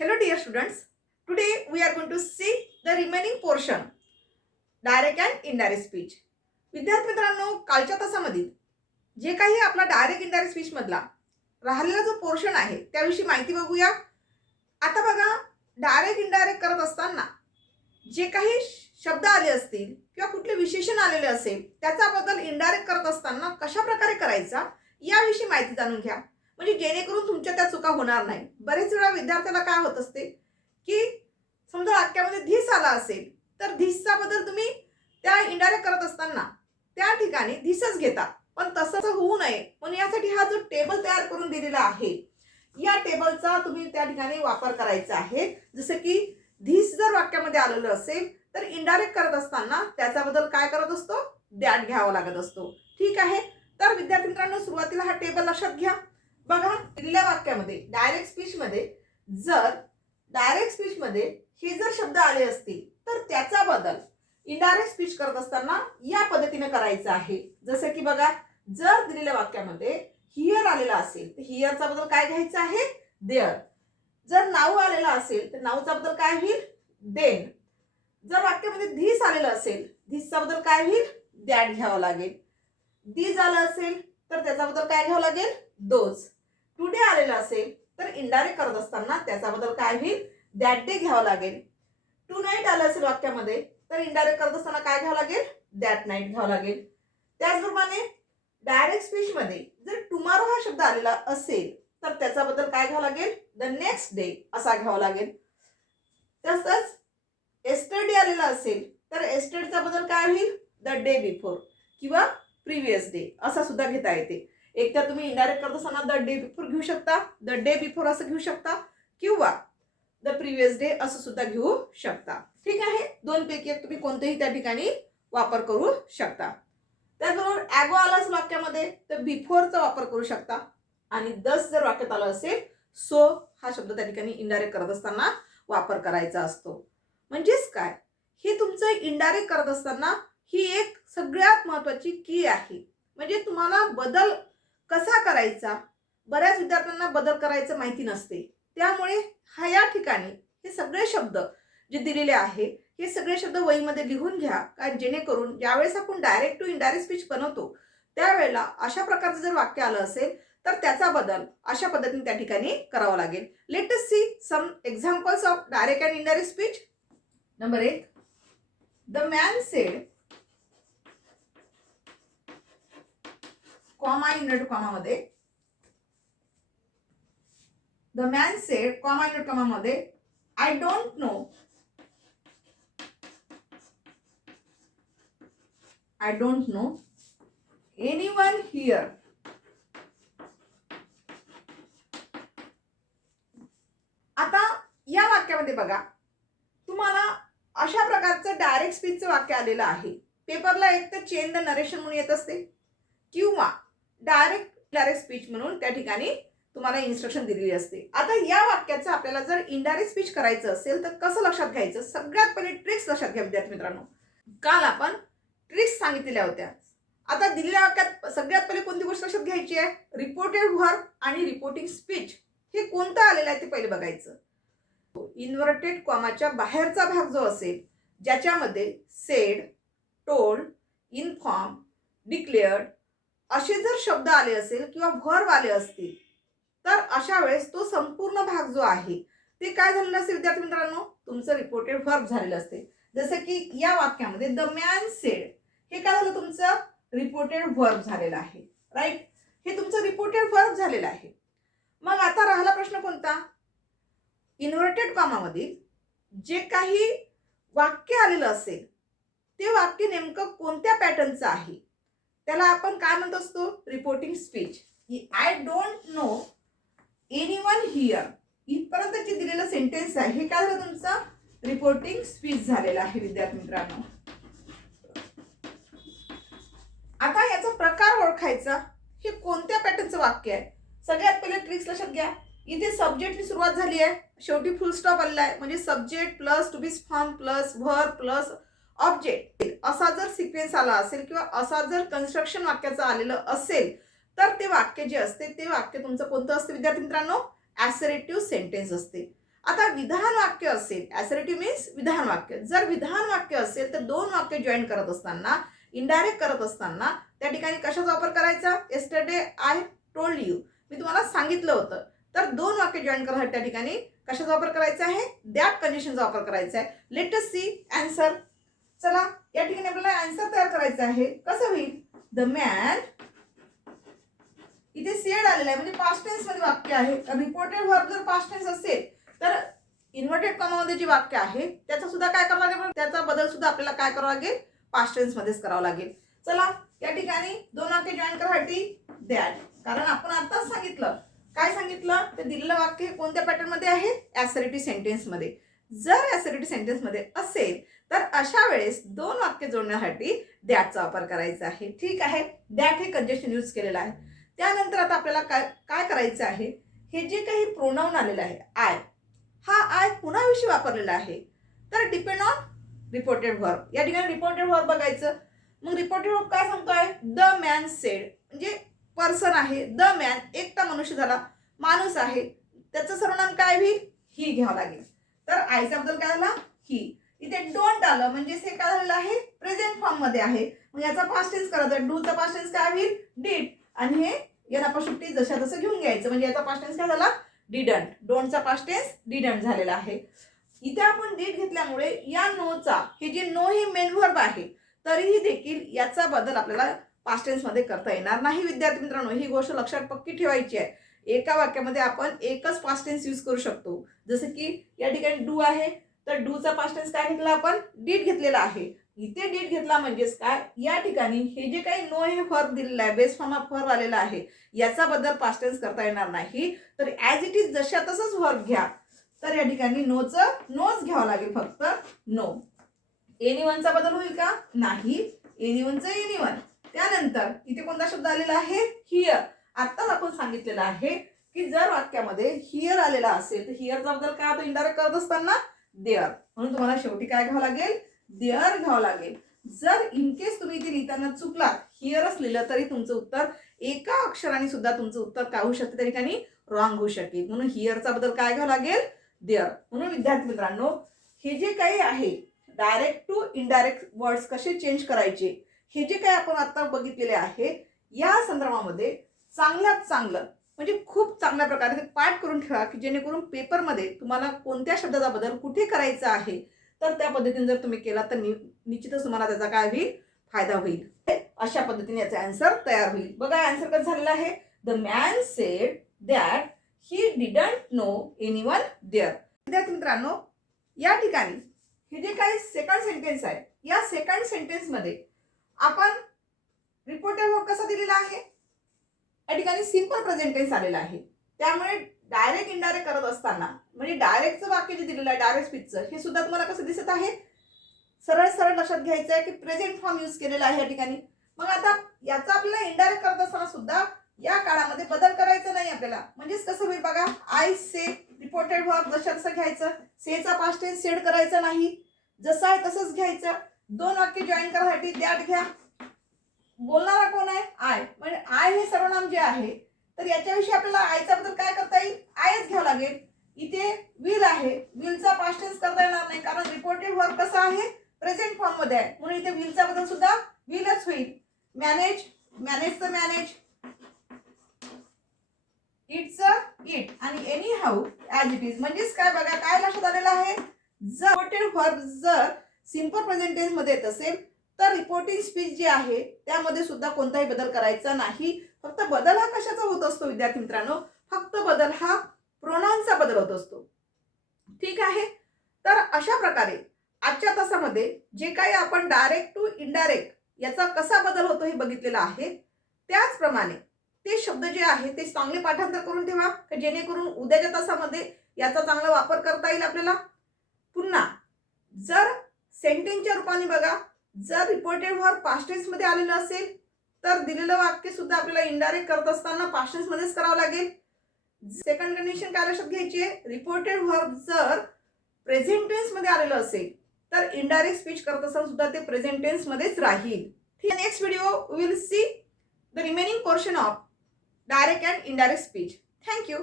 Hello dear students. Today we are going to see the remaining portion direct and indirect speech. विद्यार्थी मित्रांनो, कालच्या तासामध्ये जे काही आपला डायरेक्ट इनडायरेक्ट स्पीच मधला राहिलेला जो पोर्शन आहे त्याविषयी माहिती बघूया. आता बघा, डायरेक्ट इनडायरेक्ट करत असताना जे काही शब्द आले असतील किंवा कुठले विशेषण आलेले असेल त्याचा बदल इनडायरेक्ट करत असताना कशा प्रकारे करायचा याविषयी माहिती जाणून घ्या. म्हणजे जेणेकरून तुमच्या त्या चुका होणार नाही. बरेच वेळा विद्यार्थ्याला काय होत असते की समजा वाक्यामध्ये धिस आला असेल तर धिसचा बदल तुम्ही त्या इनडायरेक्ट करत असताना त्या ठिकाणी धिसच घेता, पण तसं होऊ नये म्हणून यासाठी हा जो टेबल तयार करून दिलेला आहे या टेबलचा तुम्ही त्या ठिकाणी वापर करायचा आहे. जसं की धिस जर वाक्यामध्ये आलेलं असेल तर इनडायरेक्ट करत असताना त्याचा बदल काय करत असतो, दॅट घ्यावा लागत असतो. ठीक आहे, तर विद्यार्थी मित्रांनो सुरुवातीला हा टेबल लक्षात घ्या. बघा, दिलेल्या वाक्यामध्ये डायरेक्ट स्पीच मध्ये हे जर शब्द आले असतील तर त्याचा बदल इनडायरेक्ट स्पीच करत असताना या पद्धतीने करायचा आहे. जसं की बघा, जर दिलेल्या वाक्यामध्ये हियर आलेला असेल तर हियरचा बदल काय घ्यायचा आहे, देअर. जर नाऊ आलेला असेल तर नाऊचा बदल काय होईल, देन. जर वाक्यामध्ये धिस आलेलं असेल धिसचा बदल काय होईल, दॅट घ्यावा लागेल. दीज आलं असेल तर त्याचा बदल काय घ्यावा लागेल, दोज. टुडे आलेलं असेल तर इनडायरेक्ट करत असताना त्याचा बदल काय होईल, दॅट डे घ्यावा लागेल. टू नाईट आलं असेल वाक्यामध्ये तर इनडायरेक्ट करत असताना काय घ्यावं लागेल, दॅट नाईट घ्यावं लागेल. त्याचप्रमाणे डायरेक्ट स्पीच मध्ये जर टुमारो हा शब्द आलेला असेल तर त्याचा बदल काय घ्यावा लागेल, द नेक्स्ट डे असा घ्यावा लागेल. तसंच एस्टरडे आलेला असेल तर एस्टरडेचा बदल काय होईल, द डे बिफोर किंवा प्रिव्हियस डे असा सुद्धा घेता येते. एक तर तुम्ही इनडायरेक्ट करत असताना द डे बिफोर घेऊ शकता, द डे बिफोर असं घेऊ शकता किंवा द प्रिव्हियस डे असं सुद्धा घेऊ शकता. ठीक आहे, दोन पैकी एक तुम्ही कोणतेही त्या ठिकाणी वापर करू शकता. त्याचबरोबर ॲगो आला असेल वाक्यामध्ये तर बिफोरचा वापर करू शकता आणि दस जर वाक्यात आलं असेल सो हा शब्द त्या ठिकाणी इनडायरेक्ट करत असताना वापर करायचा असतो. म्हणजेच काय, हे तुमचं इनडायरेक्ट करत असताना ही एक सगळ्यात महत्वाची की आहे. म्हणजे तुम्हाला बदल कसा करायचा, बऱ्याच विद्यार्थ्यांना बदल करायचं माहिती नसते. त्यामुळे हा या ठिकाणी हे सगळे शब्द जे दिलेले आहे हे सगळे शब्द वहीमध्ये लिहून घ्या, कारण जेणेकरून ज्यावेळेस आपण डायरेक्ट टू इनडायरेक्ट स्पीच बनवतो त्यावेळेला अशा प्रकारचं जर वाक्य आलं असेल तर त्याचा बदल अशा पद्धतीने त्या ठिकाणी करावा लागेल. Let us see some examples of direct and indirect speech. Number 1, the man said, comma inverted कॉमामध्ये, the man said comma inverted कॉमामध्ये, I don't know, I don't know anyone here. आता या वाक्यामध्ये बघा, तुम्हाला अशा प्रकारचं डायरेक्ट स्पीचचं वाक्य आलेलं आहे. पेपरला एक तर चेन द नरेशन म्हणून येत असते किंवा डायरेक्ट स्पीच म्हणून त्या ठिकाणी तुम्हाला इन्स्ट्रक्शन दिलेली असते. आता या वाक्याचं आपल्याला जर इनडायरेक्ट स्पीच करायचं असेल तर कसं लक्षात घ्यायचं, सगळ्यात पहिले ट्रिक्स लक्षात घ्या विद्यार्थी मित्रांनो. काल आपण ट्रिक्स सांगितलेल्या होत्या. आता दिलेल्या वाक्यात सगळ्यात पहिले कोणती गोष्ट लक्षात घ्यायची आहे, रिपोर्टेड व्हर्ब आणि रिपोर्टिंग स्पीच हे कोणतं आलेलं आहे ते पहिले बघायचं. इन्व्हर्टेड कॉमाच्या बाहेरचा भाग जो असेल ज्याच्यामध्ये सेड, टोल्ड, इन्फॉर्म, डिक्लेअर्ड असे जर शब्द आले असेल किंवा व्हर्ब आले असतील तर अशा वेळेस तो संपूर्ण भाग जो आहे ते काय झालेलं असते विद्यार्थी मित्रांनो, तुमचं रिपोर्टेड व्हर्ब झालेलं असते. जसं की या वाक्यामध्ये द मॅन सेड हे काय झालं, तुमचं रिपोर्टेड व्हर्ब झालेलं आहे. राईट, हे तुमचं रिपोर्टेड व्हर्ब झालेलं आहे. मग आता राहिला प्रश्न कोणता, इन्व्हर्टेड कॉमामध्ये जे काही वाक्य आलेलं असेल ते वाक्य नेमकं कोणत्या पॅटर्नचं आहे त्याला आपण काय म्हणत असतो, reporting speech. I don't no anyone here इथपर्यंत जे दिलेलं सेंटेन्स आहे हे काय झालं, तुमचं रिपोर्टिंग स्पीच झालेला आहे विद्यार्थी मित्रांनो. आता याचा प्रकार ओळखायचा, हे कोणत्या पॅटर्नचं वाक्य आहे. सगळ्यात पहिले ट्रिक्स लक्षात घ्या. इथे सब्जेक्टनी सुरुवात झाली आहे, शेवटी फुल स्टॉप आलेला आहे, म्हणजे subject plus to be form plus verb plus object असा जर सिक्वेन्स आला असेल किंवा असा जर कन्स्ट्रक्शन वाक्याचं आलेलं असेल तर ते वाक्य जे असते ते वाक्य तुमचं कोणतं असते विद्यार्थी मित्रांनो, ॲसरेटिव्ह सेंटेन्स असते. आता विधान वाक्य असेल, ॲसर्टिव्ह मीन्स विधान वाक्य. जर विधान वाक्य असेल तर दोन वाक्य जॉईन करत असताना, इनडायरेक्ट करत असताना त्या ठिकाणी कशाचा वापर करायचा? येस्टरडे आय टोल्ड यू, मी तुम्हाला सांगितलं होतं. तर दोन वाक्य जॉईन करण्यासाठी त्या ठिकाणी कशाचा वापर करायचा आहे? दॅट कंडिशनचा वापर करायचा आहे. Let us see answer. चला या ठिकाणी आपल्याला आन्सर तयार करायचा आहे. कसं होईल? द मॅन, इथे सेड आलेलं आहे म्हणजे पास्ट टेन्स मध्ये वाक्य आहे. रिपोर्टेड व्हर्ब जर पास्ट टेन्स असेल तर इन्व्हर्टेड कॉमा मध्ये जी वाक्य आहे त्याचा सुद्धा काय करावं लागेल? त्याचा बदल सुद्धा आपल्याला काय करावं लागेल? पास्ट टेन्स मध्येच करावं लागेल. चला या ठिकाणी दोन वाक्य जॉईन करण्यासाठी दॅट, कारण आपण आताच सांगितलं. काय सांगितलं? ते दिलेलं वाक्य हे कोणत्या पॅटर्न मध्ये आहे? ॲसर्टिव्ह सेंटेन्स मध्ये. जर ॲसर्टिव्ह सेंटेन्स मध्ये असेल तर अशा वेळेस दोन वाक्य जोडण्यासाठी दॅटचा वापर करायचा आहे. ठीक आहे, दॅट हे कंजेक्शन यूज केलेलं आहे. त्यानंतर आता आपल्याला काय करायचं आहे? हे जे काही प्रोनाऊन आलेलं आहे आय, हा आय कुणाविषयी वापरलेला आहे? तर डिपेंड ऑन रिपोर्टेड व्हर्ब. या ठिकाणी रिपोर्टेड व्हर्ब बघायचं. मग रिपोर्टेड व्हर्ब काय सांगतोय? द मॅन सेड, म्हणजे पर्सन आहे. द मॅन एकटा मनुष्य झाला, माणूस आहे, त्याचं सर्वनाम काय होईल? ही घ्यावं लागेल. तर आयचा बद्दल काय झाला? ही. इथे डोंट आलं म्हणजे हे काय झालेलं आहे? प्रेझेंट फॉर्म मध्ये आहे. मग याचा पास्ट टेन्स करायचा. डूचा पास्ट टेन्स काय होईल? डिड. आणि हे याला पासून जशा तसं घेऊन घ्यायचं म्हणजे याचा पास्ट टेन्स काय झाला? डिडंट. डोंटचा पास्ट टेन्स डिडंट झालेला आहे. इथे आपण डिड घेतल्यामुळे या नोचा, हे जे नो हे मेन व्हर्ब आहे, तरीही देखील याचा बदल आपल्याला पास्ट टेन्स मध्ये करता येणार नाही. विद्यार्थी मित्रांनो, ही गोष्ट लक्षात पक्की ठेवायची आहे. एका वाक्यामध्ये आपण एकच पास्ट टेन्स यूज करू शकतो. जसं की या ठिकाणी डू आहे तर डूचा पास्ट टेन्स काय घेतला आपण? डिड घेतलेला आहे. इथे डिड घेतला म्हणजेच काय? या ठिकाणी हे जे काही नो हे व्हर्ब दिलेलं आहे, बेस फॉर्म ऑफ व्हर्ब आलेला आहे, याचा बदल पास्ट टेन्स करता येणार नाही. तर ॲज इट इज जशा तसंच व्हर्ब घ्या. तर या ठिकाणी नोच घ्यावा लागेल, फक्त नो. एनीवनचा बदल होईल का? नाही. एनीवनचं एनीवन. त्यानंतर इथे कोणता शब्द आलेला आहे? हिअर. आत्ताच आपण सांगितलेलं आहे की जर वाक्यामध्ये हिअर आलेला असेल तर हिअरचा बदल काय होतो? इनडायरेक्ट करत असताना देअर. म्हणून तुम्हाला शेवटी काय घ्यावं लागेल? देअर घ्यावं लागेल. जर इन केस तुम्ही इथे लिहिताना चुकलात, हिअरच लिहिलं तरी तुमचं उत्तर एका अक्षराने सुद्धा तुमचं उत्तर काय होऊ शकते? त्या ठिकाणी रॉंग होऊ शकेल. म्हणून हिअरचा बदल काय घ्यावं लागेल? देअर. म्हणून विद्यार्थी मित्रांनो, हे जे काही आहे डायरेक्ट टू इनडायरेक्ट वर्ड्स कसे चेंज करायचे, हे जे काही आपण आता बघितलेले आहे, या संदर्भामध्ये चांगल्यात चांगलं म्हणजे खूप चांगल्या प्रकारे ते पाठ करून ठेवा की जेणेकरून पेपरमध्ये तुम्हाला कोणत्या शब्दाचा बदल कुठे करायचा आहे तर त्या पद्धतीने जर तुम्ही केला तर निश्चितच तुम्हाला त्याचा काय होईल? फायदा होईल. अशा पद्धतीने याचा आन्सर तयार होईल. बघा आन्सर कसं झालेला आहे? The man said that he didn't know anyone there. विद्यार्थी मित्रांनो, या ठिकाणी हे जे काही सेकंड सेंटेन्स आहे, या सेकंड सेंटेन्स मध्ये आपण रिपोर्टेड व्हर्ब कसा दिलेला आहे? या ठिकाणी सिंपल प्रेझेंट टेन्स आलेला आहे. त्यामुळे डायरेक्ट इनडायरेक्ट करत असताना म्हणजे डायरेक्टचं वाक्य जे दिलेलं आहे डायरेक्ट स्पीचचं, हे सुद्धा तुम्हाला कसं दिसत आहे? सरळ सरळ लक्षात घ्यायचं आहे की प्रेझेंट फॉर्म यूज केलेला आहे या ठिकाणी. मग आता याचा आपल्याला इनडायरेक्ट करत असताना सुद्धा या काळामध्ये बदल करायचा नाही आपल्याला. म्हणजेच कसं होईल बघा? आय से, रिपोर्टेड व्हर्ब जशा तसं घ्यायचं. सेचा पास्ट टेन्स सेड करायचा नाही, जसं आहे तसंच घ्यायचं. दोन वाक्य जॉईन करण्यासाठी दॅट घ्या. बोलणारा कोण आहे? आय. म्हणजे आय हे सर्वनाम जे आहे तर याच्याविषयी आपल्याला आयचा बद्दल काय करता येईल? आयच घ्यावं लागेल. इथे विल आहे, विलचा पास्ट टेन्स करता येणार नाही कारण रिपोर्टेड व्हर्ब कसा आहे? प्रेझेंट फॉर्म मध्ये आहे. म्हणून इथे विलचा बद्दल सुद्धा विलच होईल. मॅनेज, मॅनेजचं मॅनेज, इटचं इट आणि any how as it is. म्हणजेच काय बघा, काय लक्षात आलेलं आहे? जर रिपोर्टेड व्हर्ब जर सिंपल प्रेझेंट टेन्स मध्ये येत असेल तर रिपोर्टिंग स्पीच जी आहे त्यामध्ये सुद्धा कोणताही बदल करायचा नाही. फक्त बदल हा कशाचा होत असतो विद्यार्थी मित्रांनो? फक्त बदल हा प्रोनाउनचा बदल होत असतो. ठीक आहे. तर अशा प्रकारे आजच्या तासामध्ये जे काही आपण डायरेक्ट टू इनडायरेक्ट याचा कसा बदल होतो हे बघितलेलं आहे. त्याचप्रमाणे ते शब्द जे आहे ते चांगले पाठांतर करून ठेवा जेणेकरून उद्याच्या तासामध्ये याचा चांगला वापर करता येईल आपल्याला. पुन्हा जर सेंटेन्सच्या रूपाने बघा, जर रिपोर्टेड व्हर्ब पास्ट टेन्स मध्ये आलेलं असेल तर दिलेलं वाक्य सुद्धा आपल्याला इनडायरेक्ट करत असताना पास्ट टेन्स मध्येच करावं लागेल. सेकंड कंडिशन काय लक्षात घ्यायची आहे? रिपोर्टेड व्हर्ब जर प्रेझेंट टेन्स मध्ये आलेलं असेल तर इनडायरेक्ट स्पीच करत असताना सुद्धा ते प्रेझेंट टेन्स मध्येच राहील. Next video we will see the remaining portion of direct and indirect speech. Thank you.